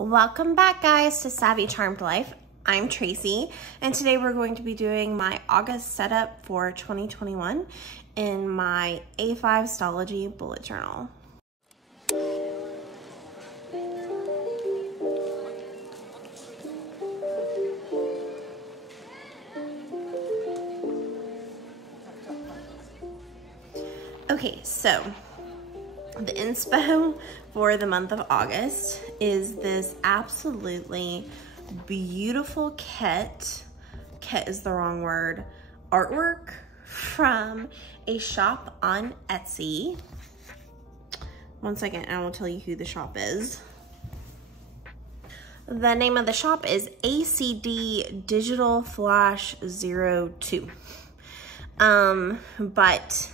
Welcome back, guys, to Savvy Charmed Life. I'm Tracy, and today we're going to be doing my August setup for 2021 in my A5 Stalogy bullet journal. Okay, so the inspo for the month of August is this absolutely beautiful kit is the wrong word, artwork from a shop on Etsy. One second, I will tell you who the shop is. The name of the shop is ACD Digital Flash 02. But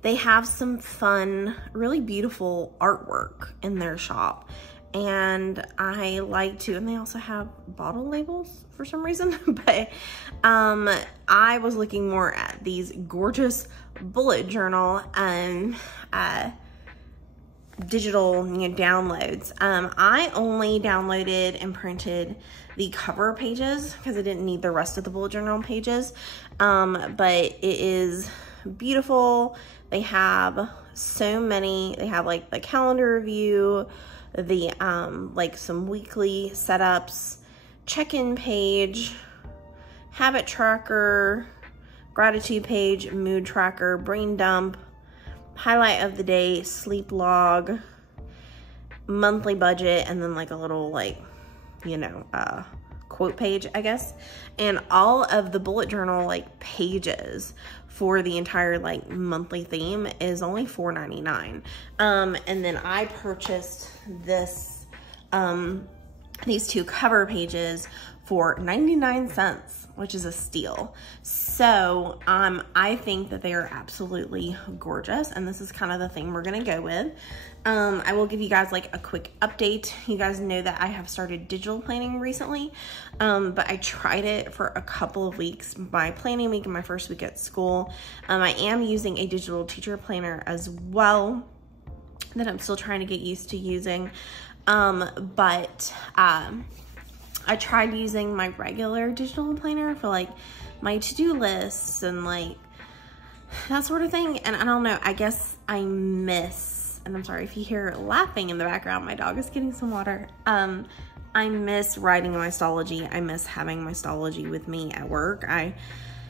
they have some fun, really beautiful artwork in their shop. And I like to, and they also have bottle labels for some reason, but I was looking more at these gorgeous bullet journal and digital downloads. I only downloaded and printed the cover pages because I didn't need the rest of the bullet journal pages, but it is beautiful. They have so many, they have like the calendar review, the like some weekly setups, check-in page, habit tracker, gratitude page, mood tracker, brain dump, highlight of the day, sleep log, monthly budget, and then like a little like, quote page, I guess. And all of the bullet journal like pages for the entire like monthly theme is only $4.99. And then I purchased this these two cover pages for 99 cents, which is a steal. So I think that they are absolutely gorgeous, and this is kind of the thing we're gonna go with. I will give you guys like a quick update. You guys know that I have started digital planning recently, but I tried it for a couple of weeks, my planning week and my first week at school. I am using a digital teacher planner as well that I'm still trying to get used to using. I tried using my regular digital planner for like my to-do lists and like that sort of thing. And I don't know, I guess I miss, and I'm sorry if you hear laughing in the background, my dog is getting some water. I miss writing my Stalogy. I miss having my Stalogy with me at work. I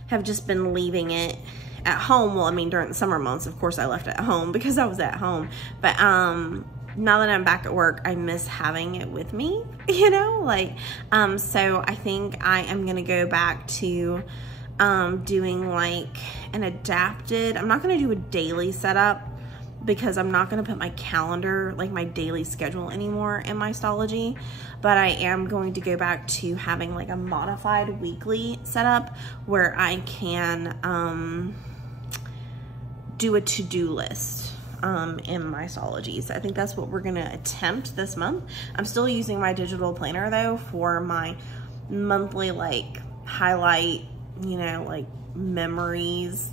have just been leaving it at home. Well, I mean, during the summer months, of course I left it at home because I was at home. But now that I'm back at work, I miss having it with me, so I think I am gonna go back to doing like an adapted, I'm not gonna do a daily setup because I'm not gonna put my calendar, like my daily schedule anymore in my Stalogy, but I am going to go back to having like a modified weekly setup where I can do a to-do list in my Stalogy. So I think that's what we're gonna attempt this month. I'm still using my digital planner though for my monthly like highlight, like memories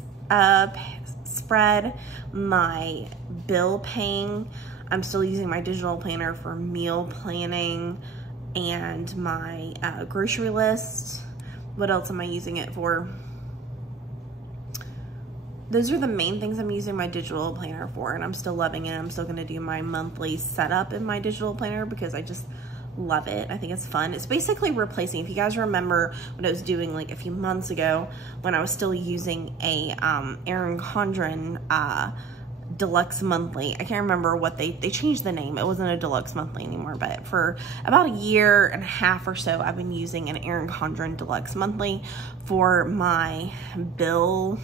spread, my bill paying. I'm still using my digital planner for meal planning and my grocery list. What else am I using it for? Those are the main things I'm using my digital planner for, and I'm still loving it. I'm still gonna do my monthly setup in my digital planner because I just love it. I think it's fun. It's basically replacing, if you guys remember what I was doing like a few months ago when I was still using a Erin Condren deluxe monthly. I can't remember what they changed the name. It wasn't a deluxe monthly anymore, but for about a year and a half or so, I've been using an Erin Condren deluxe monthly for my bill,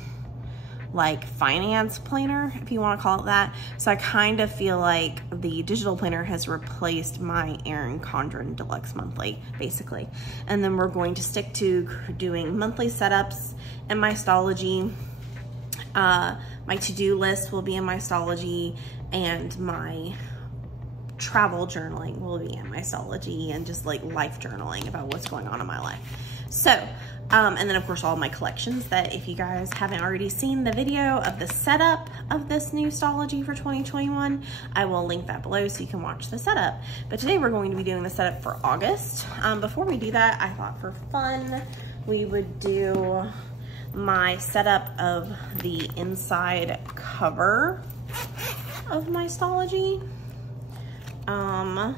like finance planner, if you want to call it that. So I kind of feel like the digital planner has replaced my Erin Condren deluxe monthly, basically. And then we're going to stick to doing monthly setups in my Stalogy. My to-do list will be in my Stalogy, and my travel journaling will be in my Stalogy, and just like life journaling about what's going on in my life. So, and then of course all my collections that if you guys haven't already seen the video of the setup of this new Stalogy for 2021, I will link that below so you can watch the setup. But today we're going to be doing the setup for August. Before we do that, I thought for fun, we would do my setup of the inside cover of my Stalogy. I'm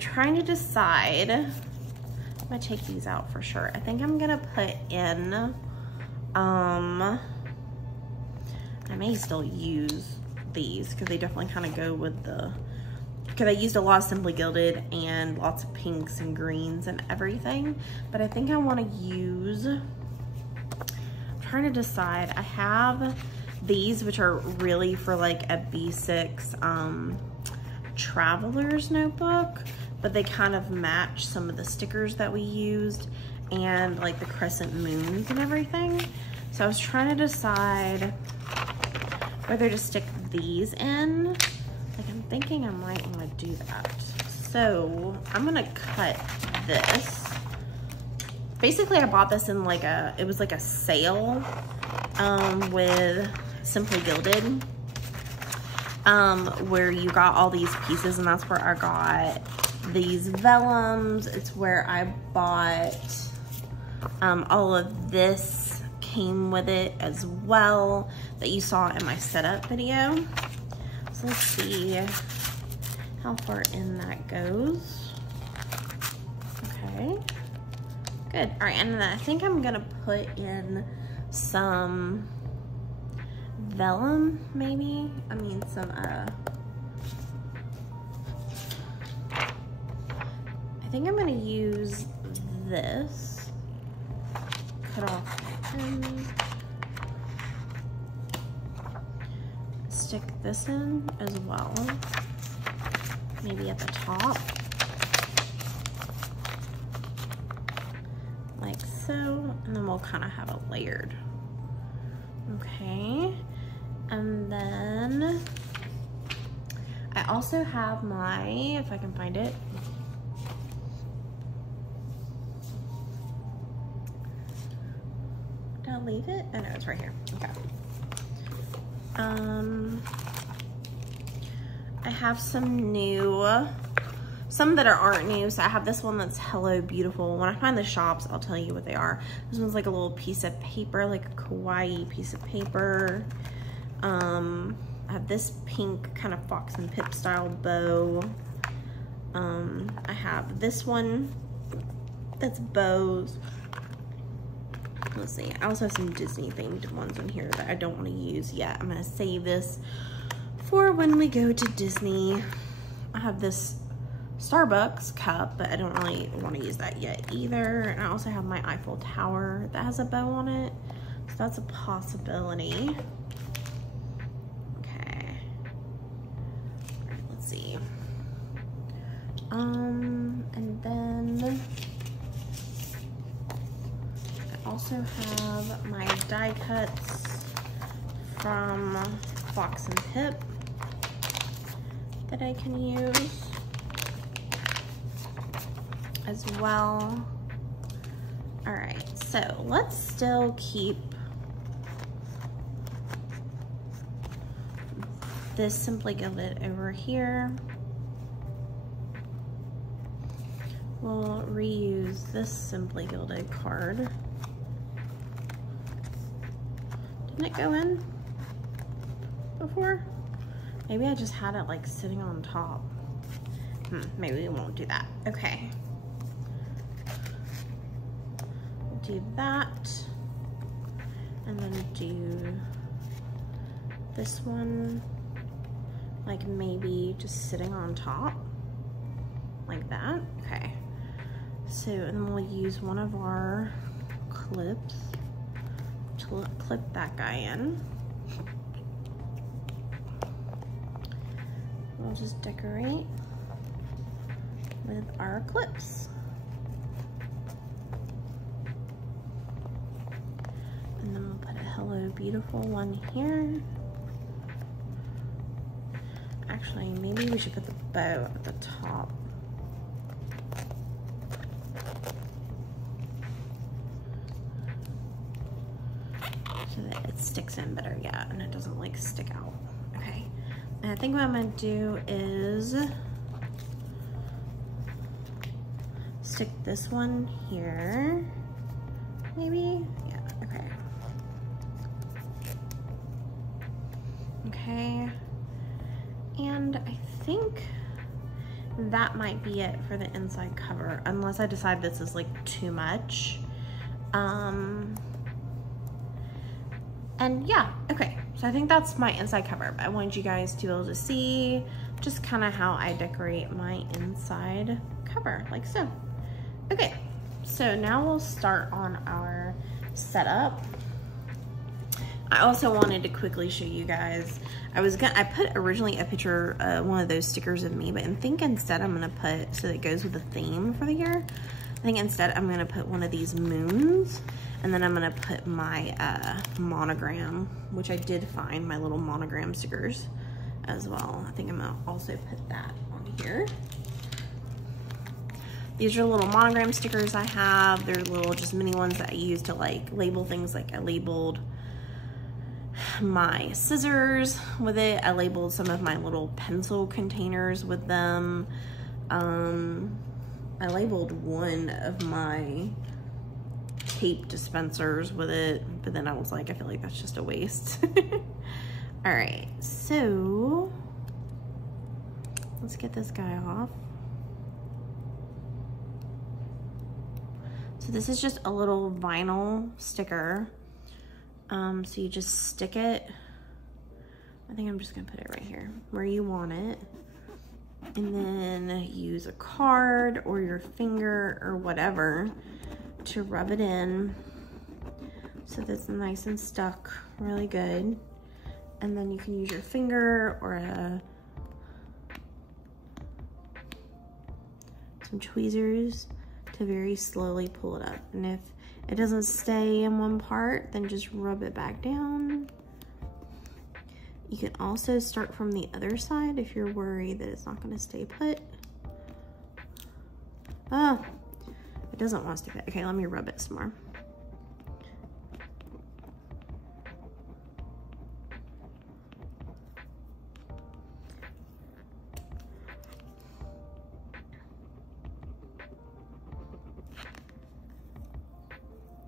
trying to decide. I'm gonna take these out for sure. I think I'm gonna put in, I may still use these because they definitely kind of go with the, because I used a lot of Simply Gilded and lots of pinks and greens and everything, but I think I want to use, I'm trying to decide. I have these, which are really for like a B6 traveler's notebook, but they kind of match some of the stickers that we used and like the crescent moons and everything. So I was trying to decide whether to stick these in. Like I'm thinking I might want to do that. So I'm gonna cut this. Basically I bought this in like a, it was like a sale with Simply Gilded, where you got all these pieces, and that's where I got these vellums. It's where I bought all of this came with it as well that you saw in my setup video. So let's see how far in that goes. Okay, good. All right, and then I think I'm gonna put in some vellum, maybe. I mean some I think I'm gonna use this, cut off the end, stick this in as well, maybe at the top, like so, and then we'll kind of have it layered. Okay, and then I also have my, if I can find it, did I leave it? Oh no, it's right here. Okay. I have some new, some that aren't new. So I have this one that's Hello Beautiful. When I find the shops, I'll tell you what they are. This one's like a little piece of paper, like a kawaii piece of paper. I have this pink kind of Fox and Pip style bow. I have this one that's bows. Let's see, I also have some Disney themed ones in here that I don't want to use yet. I'm gonna save this for when we go to Disney. I have this Starbucks cup, but I don't really want to use that yet either. And I also have my Eiffel Tower that has a bow on it, so that's a possibility. Okay, all right, let's see. And then I also have my die cuts from Fox and Pip that I can use as well. All right, so let's still keep this Simply Gilded over here. We'll reuse this Simply Gilded card. Didn't it go in before? Maybe I just had it like sitting on top. Maybe we won't do that. Okay. Do that. And then do this one, like maybe just sitting on top, like that. Okay. So, and then we'll use one of our clips to clip that guy in. We'll just decorate with our clips. And then we'll put a Hello Beautiful one here. Actually, maybe we should put the bow at the top. it sticks in better yet and it doesn't like stick out. Okay, and I think what I'm gonna do is stick this one here, maybe, yeah, okay. Okay, and I think that might be it for the inside cover, unless I decide this is like too much. And yeah, okay, so I think that's my inside cover, but I wanted you guys to be able to see just kind of how I decorate my inside cover, like so. Okay, so now we'll start on our setup. I also wanted to quickly show you guys, I put originally a picture, one of those stickers of me, but I think instead I'm gonna put, so that it goes with the theme for the year, I think instead I'm gonna put one of these moons, and then I'm gonna put my monogram, which I did find, my little monogram stickers as well. I think I'm gonna also put that on here. These are little monogram stickers I have. They're little just mini ones that I use to like label things. Like I labeled my scissors with it. I labeled some of my little pencil containers with them. I labeled one of my tape dispensers with it, but then I was like, I feel like that's just a waste. All right, so let's get this guy off. So this is just a little vinyl sticker. So you just stick it, I think I'm just gonna put it right here where you want it, and then use a card or your finger or whatever to rub it in so that's nice and stuck really good. And then you can use your finger or some tweezers to very slowly pull it up. And if it doesn't stay in one part, then just rub it back down. You can also start from the other side if you're worried that it's not gonna stay put. Oh, it doesn't want to stay put. Okay, let me rub it some more.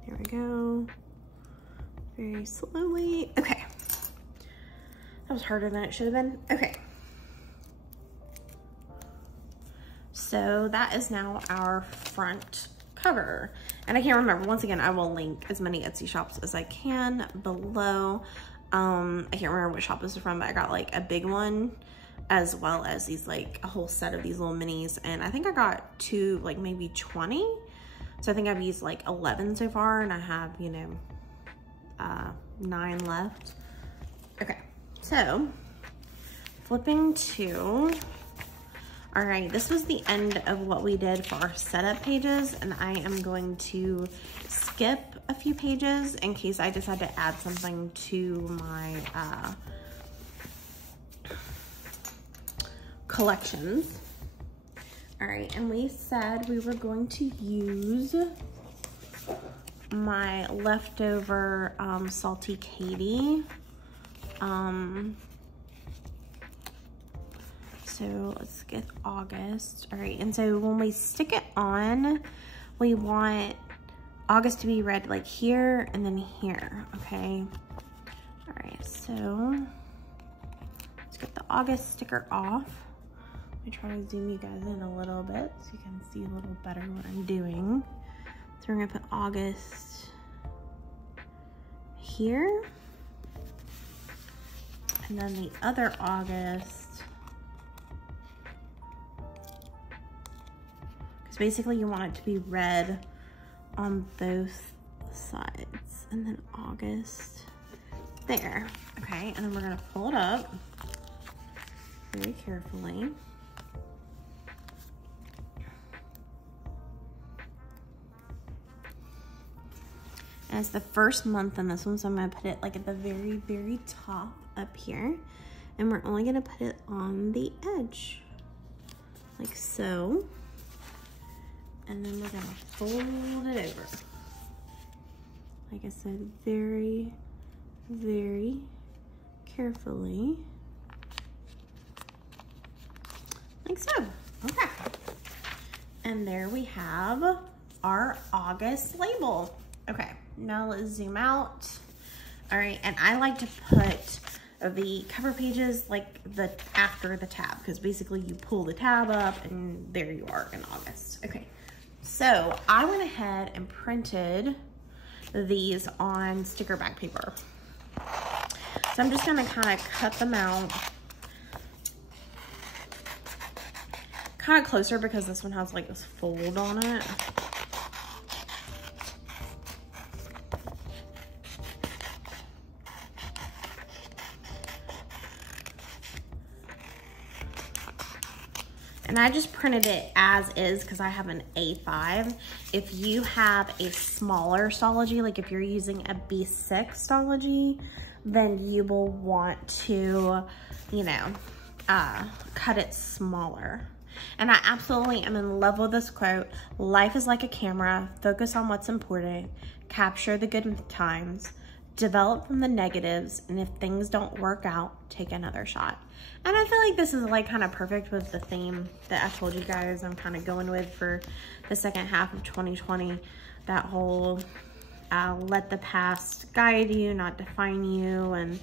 There we go. Very slowly. Okay. That was harder than it should have been. Okay. So that is now our front cover. And I can't remember, once again, I will link as many Etsy shops as I can below. I can't remember what shop this is from, but I got like a big one as well as these, like a whole set of these little minis. And I think I got two, like maybe 20. So I think I've used like 11 so far, and I have, you know, 9 left. Okay, so flipping to, all right, this was the end of what we did for our setup pages, and I am going to skip a few pages in case I decide to add something to my collections. All right, and we said we were going to use my leftover Salty Katie. So let's get August. All right, and so when we stick it on, we want August to be red like here and then here, okay? All right, so let's get the August sticker off. I try to zoom you guys in a little bit so you can see a little better what I'm doing. So we're gonna put August here. And then the other August, because basically you want it to be red on both sides. And then August there, okay? And then we're gonna pull it up very carefully. And it's the first month in this one, so I'm gonna put it like at the very, very top up here. And we're only gonna put it on the edge, like so. And then we're gonna fold it over. Like I said, very, very carefully, like so. Okay. And there we have our August label. Okay, now let's zoom out. All right, and I like to put the cover pages like after the tab, because basically you pull the tab up and there you are in August. Okay, so I went ahead and printed these on sticker back paper. So I'm just gonna kind of cut them out kind of closer because this one has like this fold on it. And I just printed it as is because I have an A5. If you have a smaller Stalogy, like if you're using a B6 Stalogy, then you will want to, you know, cut it smaller. And I absolutely am in love with this quote. Life is like a camera. Focus on what's important. Capture the good times. Develop from the negatives. And if things don't work out, take another shot. And I feel like this is like kind of perfect with the theme that I told you guys I'm kind of going with for the second half of 2020. That whole let the past guide you, not define you, and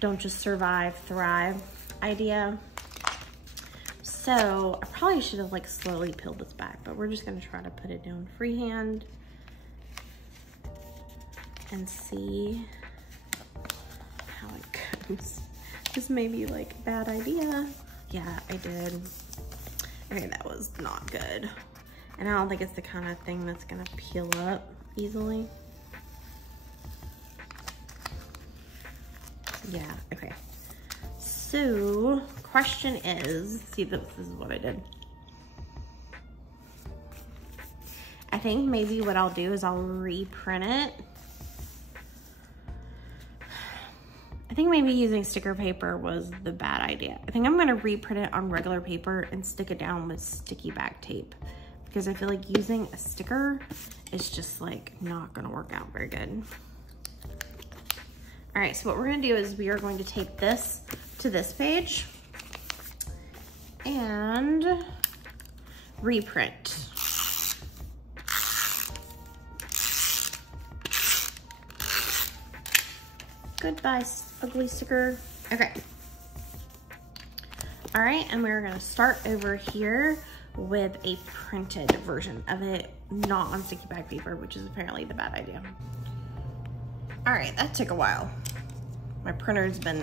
don't just survive, thrive idea. So I probably should have like slowly peeled this back, but we're just gonna try to put it down freehand and see how it goes. This may be like a bad idea. Yeah, I did. Okay, that was not good. And I don't think it's the kind of thing that's gonna peel up easily. Yeah, okay. So, question is, see if this is what I did. I think maybe what I'll do is I'll reprint it. I think maybe using sticker paper was the bad idea. I think I'm gonna reprint it on regular paper and stick it down with sticky back tape, because I feel like using a sticker is just like not gonna work out very good. All right, so what we're gonna do is we are going to tape this to this page and reprint. Goodbye, ugly sticker. Okay. All right, and we're gonna start over here with a printed version of it, not on sticky back paper, which is apparently the bad idea. All right, that took a while. My printer's been,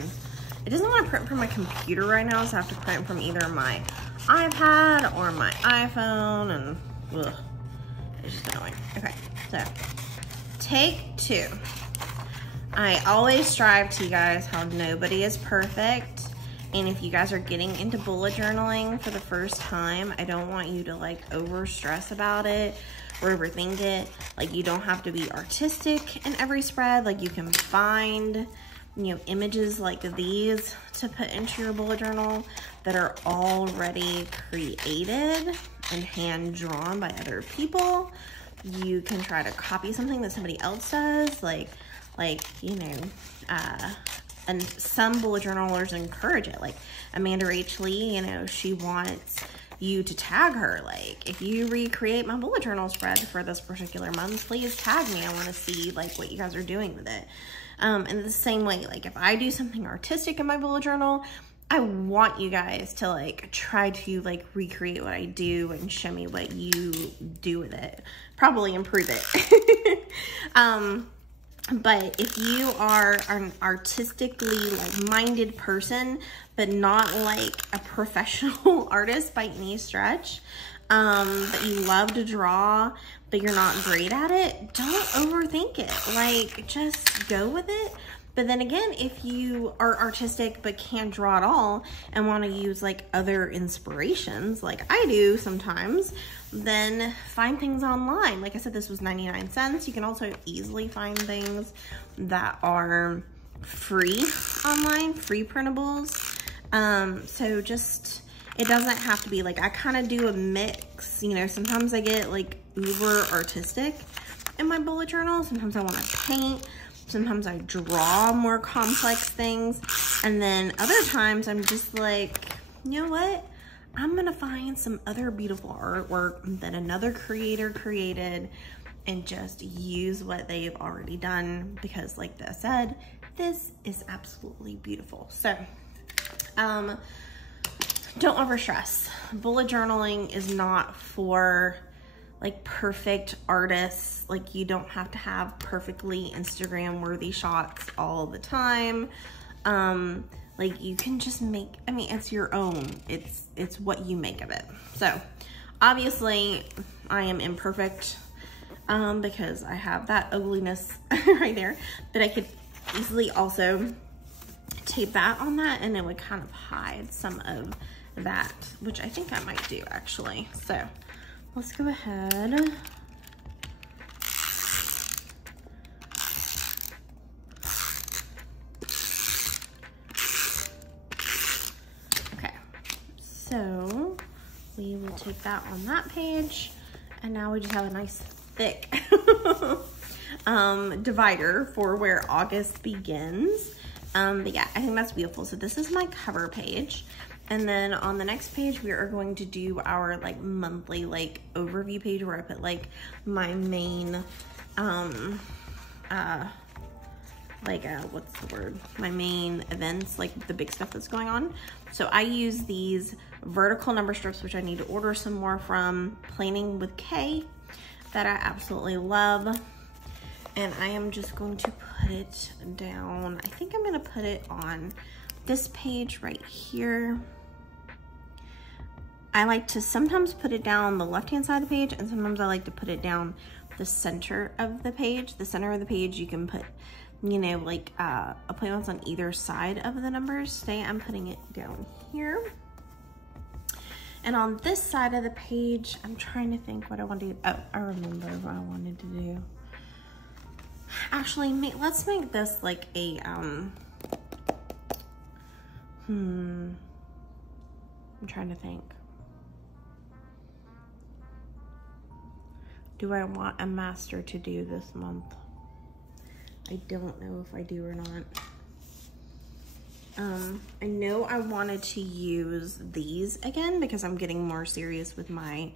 it doesn't want to print from my computer right now, so I have to print from either my iPad or my iPhone, and ugh, it's just annoying. Okay, so take two. I always strive to you guys how nobody is perfect. And if you guys are getting into bullet journaling for the first time, I don't want you to like over stress about it or overthink it. Like, you don't have to be artistic in every spread. Like, you can find, you know, images like these to put into your bullet journal that are already created and hand drawn by other people. You can try to copy something that somebody else does, like you know, and some bullet journalers encourage it. Like Amanda Rach Lee, you know, she wants you to tag her. Like, if you recreate my bullet journal spread for this particular month, please tag me. I want to see like what you guys are doing with it. And the same way, like if I do something artistic in my bullet journal, I want you guys to like try to like recreate what I do and show me what you do with it. Probably improve it. But if you are an artistically like minded person, but not like a professional artist by any stretch, that you love to draw, but you're not great at it, don't overthink it. Like, just go with it. But then again, if you are artistic but can't draw at all and want to use like other inspirations like I do sometimes, then find things online. Like I said, this was 99 cents. You can also easily find things that are free online, free printables. So just, it doesn't have to be like, I kind of do a mix, you know, sometimes I get like uber artistic in my bullet journal. Sometimes I want to paint. Sometimes I draw more complex things. And then other times I'm just like, you know what? I'm gonna find some other beautiful artwork that another creator created and just use what they've already done, because like I said, this is absolutely beautiful. So, don't overstress. Bullet journaling is not for like perfect artists. Like, you don't have to have perfectly Instagram worthy shots all the time. Like, you can just make, I mean, it's your own, it's what you make of it. So obviously I am imperfect, because I have that ugliness right there, but I could easily also tape that on that and it would kind of hide some of that, which I think I might do actually. So let's go ahead. Okay, so we will take that on that page, and now we just have a nice thick divider for where August begins. But yeah, I think that's beautiful. So this is my cover page. And then on the next page, we are going to do our like monthly like overview page where I put like my main, what's the word? My main events, like the big stuff that's going on. So I use these vertical number strips, which I need to order some more from Planning with Kay, that I absolutely love. And I am just going to put it down. I think I'm gonna put it on this page right here. I like to sometimes put it down the left-hand side of the page, and sometimes I like to put it down the center of the page. The center of the page, you can put, you know, like appointments on either side of the numbers. Today I'm putting it down here. And on this side of the page, I'm trying to think what I want to do. Oh, I remember what I wanted to do. Actually, let's make this like a, I'm trying to think. Do I want a master to do this month? I don't know if I do or not. I know I wanted to use these again because I'm getting more serious with my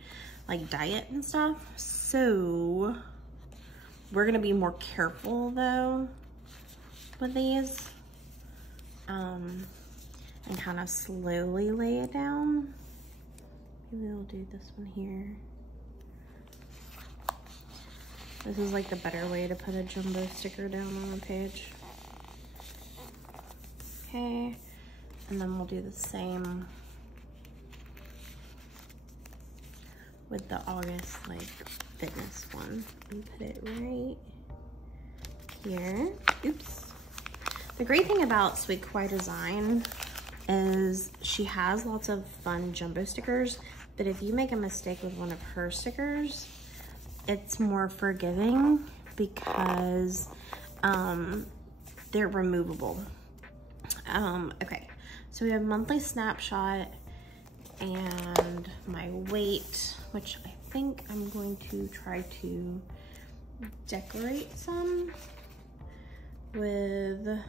like diet and stuff. So we're gonna be more careful though with these, and kind of slowly lay it down. Maybe we'll do this one here. This is like the better way to put a jumbo sticker down on a page. Okay, and then we'll do the same with the August like fitness one. And put it right here. Oops. The great thing about Sweet Kawaii Design is she has lots of fun jumbo stickers, but if you make a mistake with one of her stickers, it's more forgiving because they're removable. Okay, so we have monthly snapshot and my weight, which I think I'm going to try to decorate some with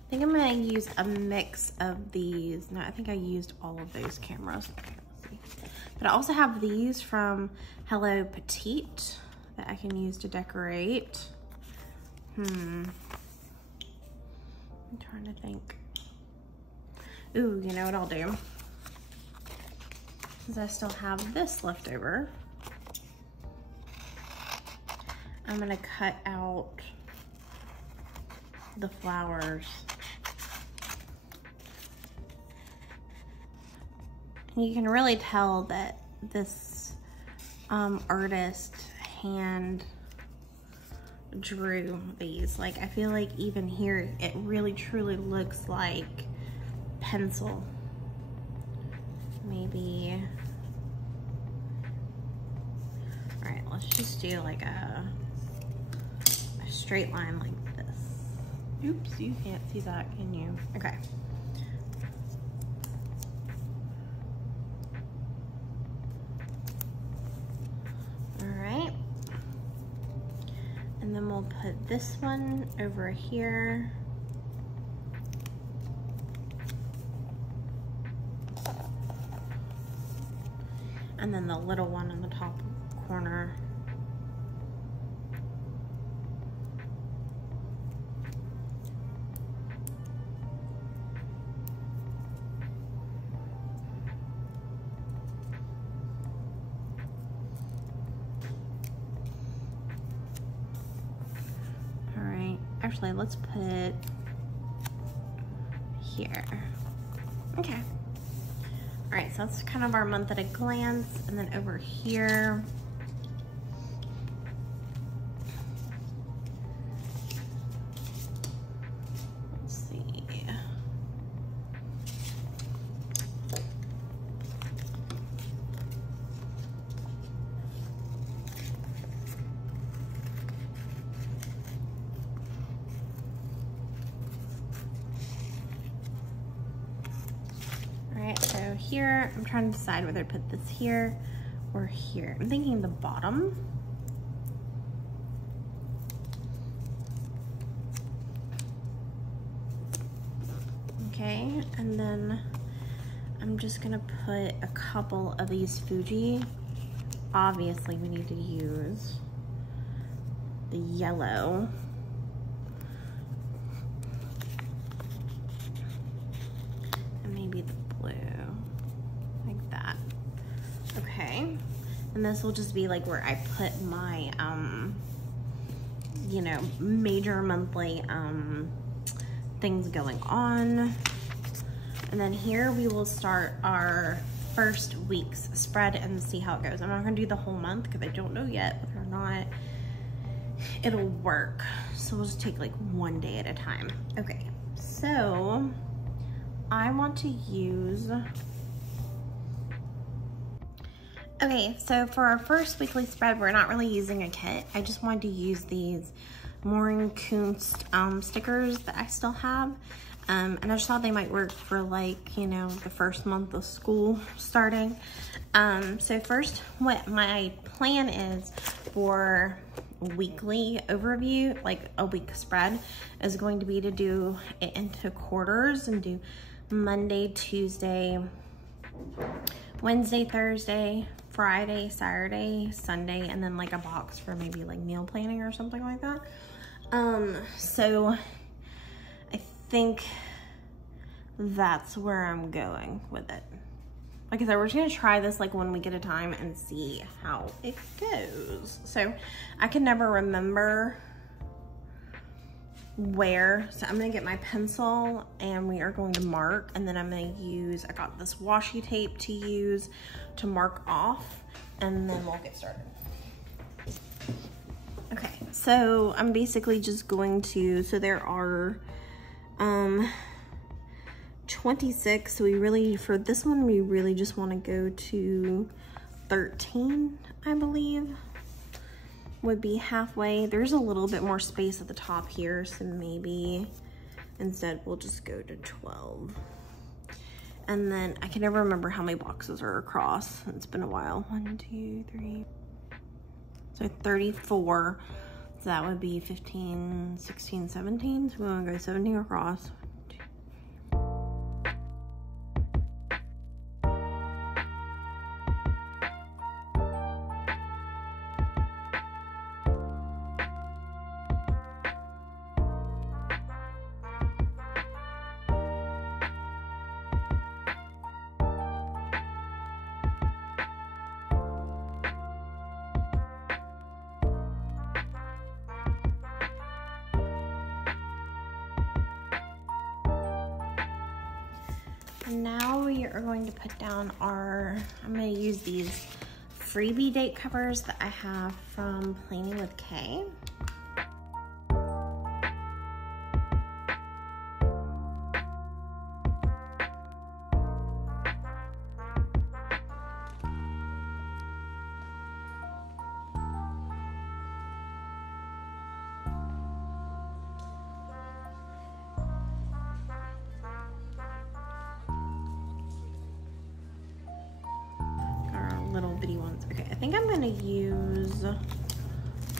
I think I'm gonna use a mix of these. No, I think I used all of those cameras. Okay, let's see. But I also have these from Hello Petite that I can use to decorate. I'm trying to think. Ooh, you know what I'll do? Since I still have this left over, I'm gonna cut out the flowers. And you can really tell that this artist hand drew these. Like, I feel like even here, it really truly looks like pencil. Maybe. All right, let's just do like a straight line like this. Oops, you can't see that, can you? Okay. this one over here. And then the little one in the top corner. All right, actually, let's put it here. Okay. All right, so that's kind of our month at a glance. And then over here, let's see. So here, I'm trying to decide whether to put this here or here. I'm thinking the bottom. Okay, and then I'm just gonna put a couple of these Fuji. Obviously, we need to use the yellow. And maybe the blue, like that. Okay, and this will just be like where I put my, you know, major monthly things going on. And then here we will start our first week's spread and see how it goes. I'm not gonna do the whole month because I don't know yet whether or not it'll work. So we'll just take like one day at a time. Okay, so I want to use, okay, so for our first weekly spread, we're not really using a kit. I just wanted to use these Morin Kunst stickers that I still have. And I just thought they might work for like, you know, the first month of school starting. So first, what my plan is for weekly overview, like a week spread, is going to be to do it into quarters and do Monday, Tuesday, Wednesday, Thursday, Friday, Saturday, Sunday, and then like a box for maybe like meal planning or something like that. So I think that's where I'm going with it. Like I said, we're just gonna try this like 1 week at a time and see how it goes. So I can never remember where, so I'm gonna get my pencil and we are going to mark, and then I'm gonna use, I got this washi tape to use to mark off, and then we'll get started. Okay, so I'm basically just going to, so there are 26, so we really, for this one, we really just want to go to 13, I believe, would be halfway. There's a little bit more space at the top here, so maybe instead we'll just go to 12. And then I can never remember how many boxes are across. It's been a while. 1, 2, 3. So 34. So that would be 15, 16, 17. So we want to go 17 across. And now we are going to put down our, I'm going to use these freebie date covers that I have from Planning with Kay. Little bitty ones. Okay, I think I'm gonna use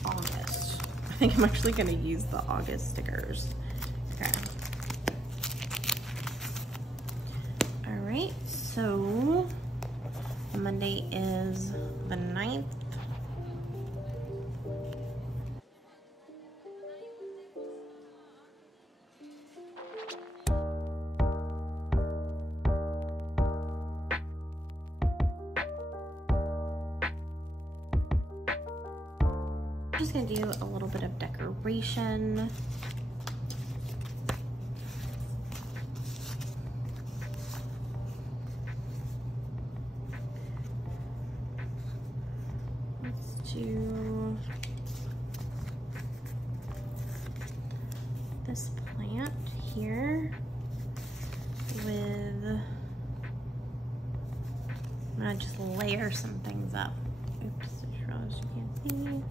August. I think I'm actually gonna use the August stickers. Okay. All right, so Monday is the 9th. I'm just gonna do a little bit of decoration. Let's do this plant here with, I'm gonna just layer some things up. Oops, I realized you can't see.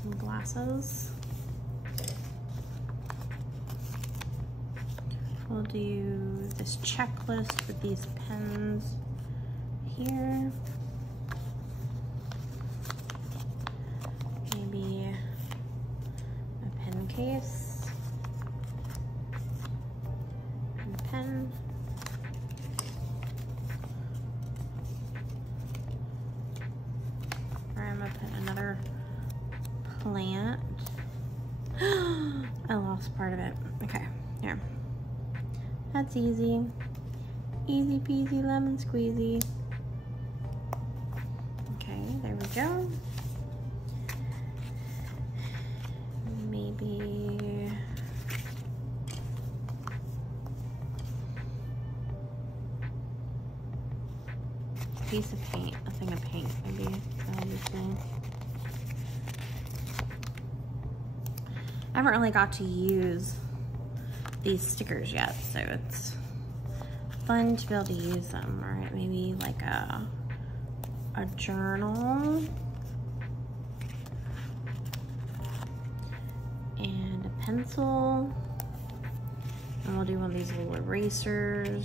Some glasses. We'll do this checklist with these pens here. Maybe a pen case and a pen. Or I'm gonna put another plant. I lost part of it. Okay, here. That's easy. Easy peasy lemon squeezy. Okay, there we go. Maybe a piece of paint, a thing of paint, maybe. I haven't really got to use these stickers yet, so it's fun to be able to use them. All right, maybe like a journal and a pencil, and we'll do one of these little erasers.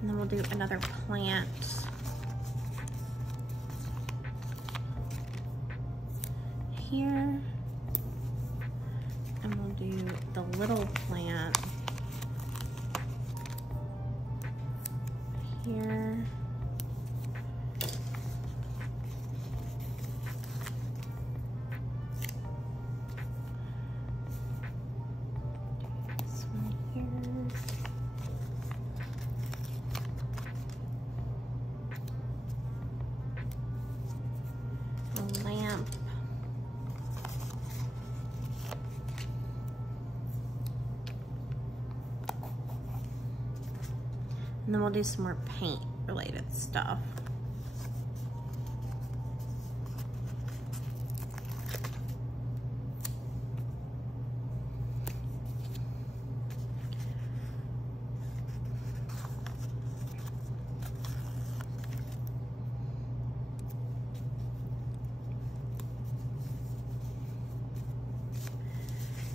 And then we'll do another plant. Here, and we'll do the little plant here. This one here. A lamp. And then we'll do some more paint related stuff.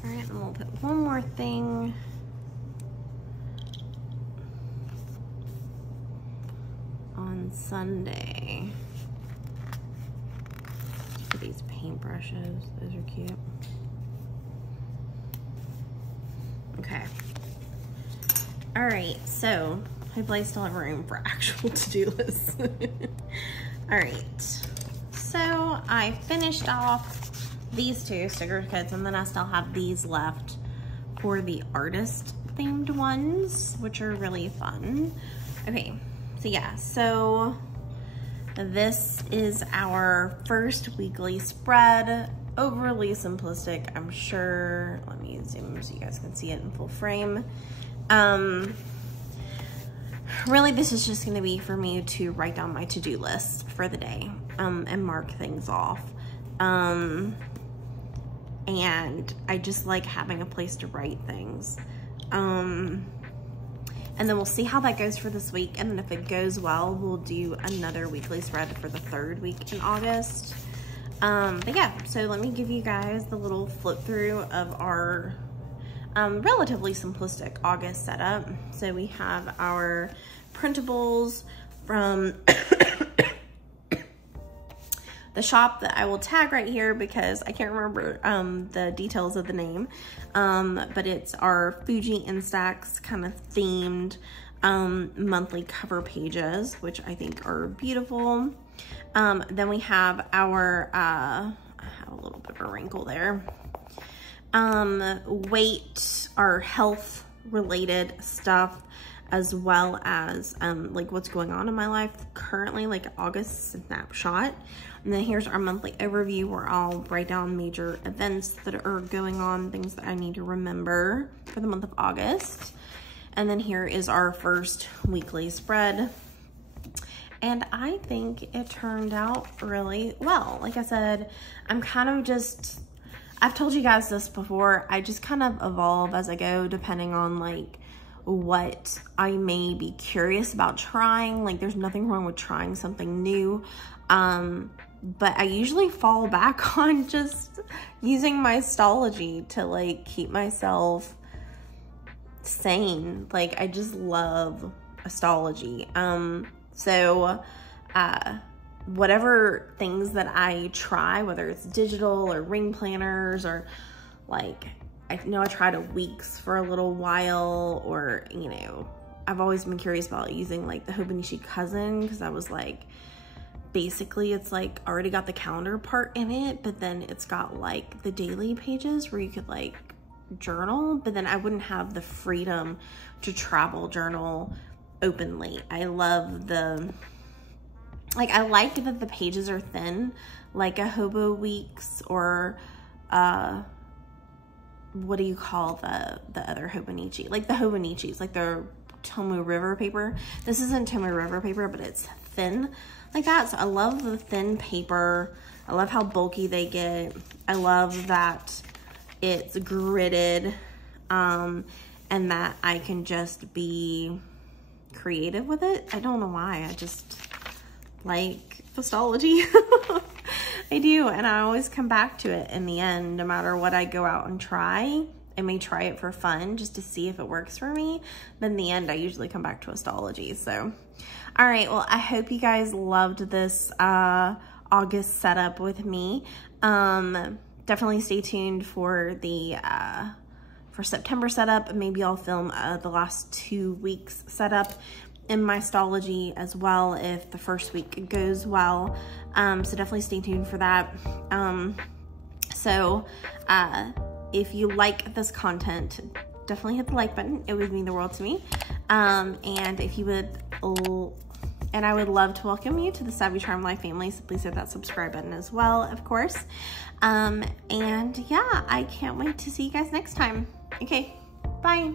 All right, and we'll put one more thing. On Sunday. For these paintbrushes, those are cute. Okay. All right, so hopefully I still have room for actual to-do lists. All right, so I finished off these two sticker kits, and then I still have these left for the artist themed ones, which are really fun. Okay. So yeah, so this is our first weekly spread. Overly simplistic, I'm sure. Let me zoom so you guys can see it in full frame. Really, this is just gonna be for me to write down my to-do list for the day and mark things off. And I just like having a place to write things. And then we'll see how that goes for this week. And then if it goes well, we'll do another weekly spread for the 3rd week in August. But yeah, so let me give you guys the little flip through of our relatively simplistic August setup. So we have our printables from the shop that I will tag right here because I can't remember the details of the name, but it's our Fuji Instax kind of themed monthly cover pages, which I think are beautiful. Then we have our, I have a little bit of a wrinkle there, weight, our health related stuff, as well as like what's going on in my life currently, like August snapshot. And then here's our monthly overview where I'll write down major events that are going on, things that I need to remember for the month of August. And then here is our first weekly spread. And I think it turned out really well. Like I said, I'm kind of just, I've told you guys this before, I just kind of evolve as I go depending on like what I may be curious about trying. Like there's nothing wrong with trying something new. But I usually fall back on just using my Stalogy to like keep myself sane. Like I just love Stalogy. So whatever things that I try, whether it's digital or ring planners or like, I know I tried a Weeks for a little while, or, you know, I've always been curious about using like the Hobonichi Cousin, because I was like, basically it's like already got the calendar part in it, but then it's got like the daily pages where you could like journal, but then I wouldn't have the freedom to travel journal openly. I love the, like, I like that the pages are thin, like a Hobo Weeks or what do you call the other Hobonichi? Like the Hobonichis, like the Tomu River paper. This isn't Tomu River paper, but it's thin like that. So I love the thin paper. I love how bulky they get. I love that it's gridded, and that I can just be creative with it. I don't know why, I just like Stalogy. I do, and I always come back to it in the end, no matter what I go out and try. I may try it for fun just to see if it works for me, but in the end, I usually come back to Stalogy. So, all right, well, I hope you guys loved this August setup with me. Definitely stay tuned for the for September setup. Maybe I'll film the last 2 weeks setup in my Stalogy as well if the first week goes well. So definitely stay tuned for that. If you like this content, definitely hit the like button. It would mean the world to me. And if you would, and I would love to welcome you to the Savvy Charm Life family, so please hit that subscribe button as well, of course. And yeah, I can't wait to see you guys next time. Okay, bye.